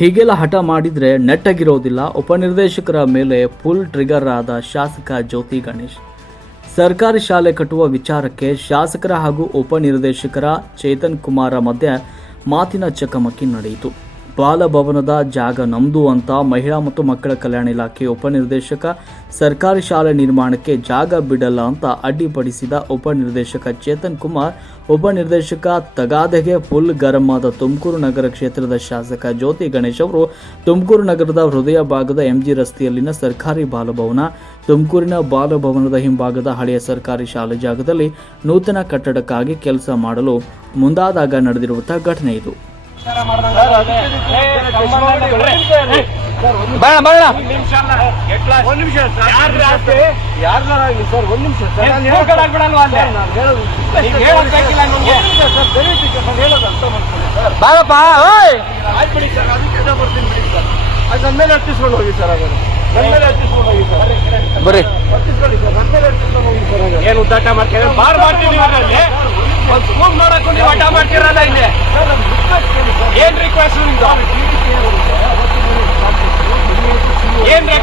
ಹೀಗೆಲ್ಲ ಹಠ ಮಾಡಿದ್ರೆ ನೆಟ್ಟಗಿರೋದಿಲ್ಲ. ಉಪನಿರ್ದೇಶಕರ ಮೇಲೆ ಫುಲ್ ಟ್ರಿಗರ್ ಆದ ಶಾಸಕ ಜ್ಯೋತಿ ಗಣೇಶ್. ಸರ್ಕಾರಿ ಶಾಲೆ ಕಟ್ಟುವ ವಿಚಾರಕ್ಕೆ ಶಾಸಕರ ಹಾಗೂ ಉಪನಿರ್ದೇಶಕರ ಚೇತನ್ ಕುಮಾರ ಮಧ್ಯೆ ಮಾತಿನ ಚಕಮಕಿ ನಡೆಯಿತು. ಬಾಲಭವನದ ಜಾಗ ನಮ್ದು ಅಂತ ಮಹಿಳಾ ಮತ್ತು ಮಕ್ಕಳ ಕಲ್ಯಾಣ ಇಲಾಖೆ ಉಪನಿರ್ದೇಶಕ, ಸರ್ಕಾರಿ ಶಾಲೆ ನಿರ್ಮಾಣಕ್ಕೆ ಜಾಗ ಬಿಡಲ್ಲ ಅಂತ ಅಡ್ಡಿಪಡಿಸಿದ ಉಪನಿರ್ದೇಶಕ ಚೇತನ್ ಕುಮಾರ್, ಉಪನಿರ್ದೇಶಕ ತಗಾದೆಗೆ ಫುಲ್ ಗರಂ ಆದ ತುಮಕೂರು ನಗರ ಕ್ಷೇತ್ರದ ಶಾಸಕ ಜ್ಯೋತಿ ಗಣೇಶ್ ಅವರು ತುಮಕೂರು ನಗರದ ಹೃದಯ ಭಾಗದ ಎಂಜಿ ರಸ್ತೆಯಲ್ಲಿನ ಸರ್ಕಾರಿ ಬಾಲಭವನ, ತುಮಕೂರಿನ ಬಾಲಭವನದ ಹಿಂಭಾಗದ ಹಳೆಯ ಸರ್ಕಾರಿ ಶಾಲೆ ಜಾಗದಲ್ಲಿ ನೂತನ ಕಟ್ಟಡಕ್ಕಾಗಿ ಕೆಲಸ ಮಾಡಲು ಮುಂದಾದಾಗ ನಡೆದಿರುವಂತಹ ಘಟನೆ ಇದು. ಬೇಡ ಬೇಡ. ಒಂದ್ ನಿಮಿಷ ಯಾರ್ದಾರಾಗ್ಲಿ ಸರ್. ಒಂದ್ ನಿಮಿಷ ಸರ್? ನಾನು ಹೇಳೋದು ಹೇಳೋದ್ ಸರ್ ಅರ್ಥ ಮಾಡ್ಕೊಳ್ಳಿ. ಓಯ್! ಆಯ್ತು ಬಿಡಿ ಸರ್ ಅದಕ್ಕೆ ಬರ್ತೀನಿ ಬಿಡಿ ಸರ್. ಅದು ನನ್ನ ಮೇಲೆ ಹತ್ತಿಸ್ಕೊಂಡು ಹೋಗಿ ಸರ್ ನನ್ನ ಮೇಲೆ ಹತ್ತಿಸ್ಕೊಂಡು ಹೋಗಿ ಸರ್. ಬರ್ರಿ. ಹತ್ತಿಸ್ಕೊಳ್ಳಿ ಸರ್ ನನ್ನ ಮೇಲೆ ಹತ್ತಿಸ್ಕೊಂಡು ಹೋಗಿ ಸರ್ ಏನು ಉದ್ದಾಟ ಮಾಡ್ತೀರ ಬಾರ್ ನೀವು ಅದ್ರಲ್ಲಿ ಒಂದ್ ಸ್ಕೂಲ್ ಮಾಡಕ್ಕೂ ನೀವು ಆಟ ಮಾಡ್ತೀರಲ್ಲ ಇಲ್ಲಿ ಸರ್, ನಾನು request ಕೇಳಿ ಸರ್. ಏನ್ ರಿಕ್ವೆಸ್ಟ್ ನಿಮ್ದು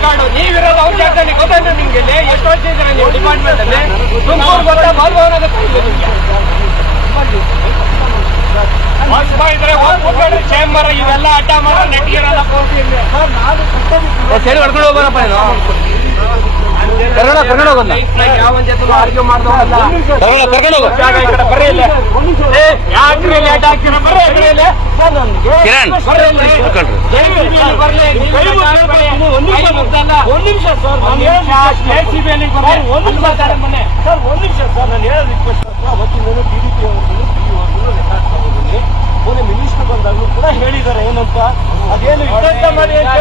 ಏನ್ ರೆಕಾರ್ಡು ನೀವಿರೋದು ಅವ್ರ ಜಾಗದಲ್ಲಿ ಗೊತ್ತಾಯ್ತು ನಿಮ್ಗೆ ಇಲ್ಲಿ. ಎಷ್ಟು ವರ್ಷ ಇದ್ದೀರಾ ನೀವು ಡಿಪಾರ್ಟ್ಮೆಂಟ್ ಅಲ್ಲಿ? ತುಮಕೂರು ಗೊತ್ತಾ? ನಿಮ್ಗೆ. ಇದ್ರೆ ಕೂತ್ಕೊಳ್ಳಿ ಚೇಂಬರ್ ಇವೆಲ್ಲ ಅಡ್ಡ ಮಾಡೋ ಕರ್ತವ್ಯ ಸರಿ ಹೊಡ್ಕೊಂಡು ಹೋಗೋಣಪ್ಪ ನೀನು. ಕರ್ಕೊಂಡು ಕರ್ಕೊಂಡು ಹೋಗೋಣ ಯಾವ ಜೊತೆ ಆರ್ಗ್ಯೂ ಕರ್ಕೊಂಡು ಕರ್ಕೊಂಡು ಹೋಗೋ ಬರ್ರಿ ಇಲ್ಲ. ಯಾಕ್ರಿ ಲೇಟ್ ಬರ್ರಿ ಕಿರಣ್ ಬರ್ರಿ ಬರ್ಲಿ ನೀವು ಕೈ ಇಲ್ಲಿ ಮುಗ್ದು ಬರ್ರಿ. ಒಂದ್ ನಿಮಿಷ ಸರ್ ರಿಕ್ವೆಸ್ಟ್ ಸರ್ ಮೊನ್ನೆ ಮಿನಿಸ್ಟರ್ ಬಂದಾಗಲೂ ಕೂಡ ಹೇಳಿದ್ದಾರೆ ಏನಂತ. ಅದೇನು ಇಷ್ಟಂತ ಮಾಡಿ ಅಂತ